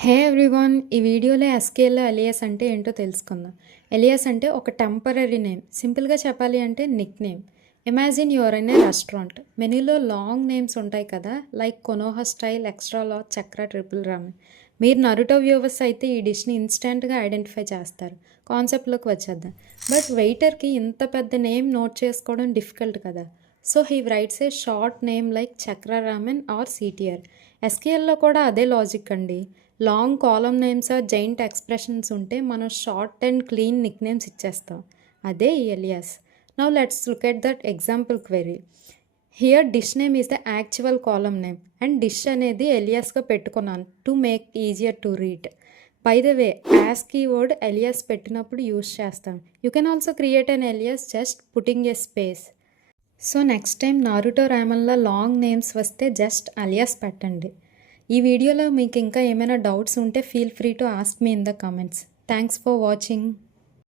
హే everyone! ఈ వీడియోలో ఎస్‌కేఎల్‌లో alias అంటే ఏంటో తెలుసుకుందాం. ఎలియాస్ అంటే ఒక టెంపరరీ నేమ్. సింపుల్‌గా చెప్పాలి అంటే nickname. Imagine you are in a restaurant. మెనూలో లాంగ్ నేమ్స్ ఉంటాయి కదా! Like Konoha style, extra large, chakra triple ramen. మీరు నరుటో వ్యూవర్స్ అయితే ఈ డిష్‌ని ఇన్‌స్టాంట్‌గా ఐడెంటిఫై చేస్తారు. కాన్సెప్ట్‌లోకి వచ్చేద్దాం. బట్ వెయిటర్‌కి ఇంత పెద్ద నేమ్ నోట్ చేసుకోవడం డిఫికల్ట్ కదా! So he writes a short name like chakra ramen or CTR. ఎస్‌కేఎల్‌లో కూడా అదే లాజిక్ అండి. Long column names or giant expressions ఉంటే మనం short and clean nick names ఇచ్చేస్తాం. అదే ఈ alias. Now let's look at that example query. Here dish name is the actual column name and dish అనేది ఎలియాస్గా పెట్టుకున్నాను to make easier to read. By the way as keyword alias పెట్టినప్పుడు use చేస్తాం. You can also create an alias just putting a space. So next time Naruto రామన్‌లో long names వస్తే just alias పెట్టండి. ఈ వీడియోలో మీకు ఇంకా ఏమైనా డౌట్స్ ఉంటే feel free to ask me in the comments. Thanks for watching.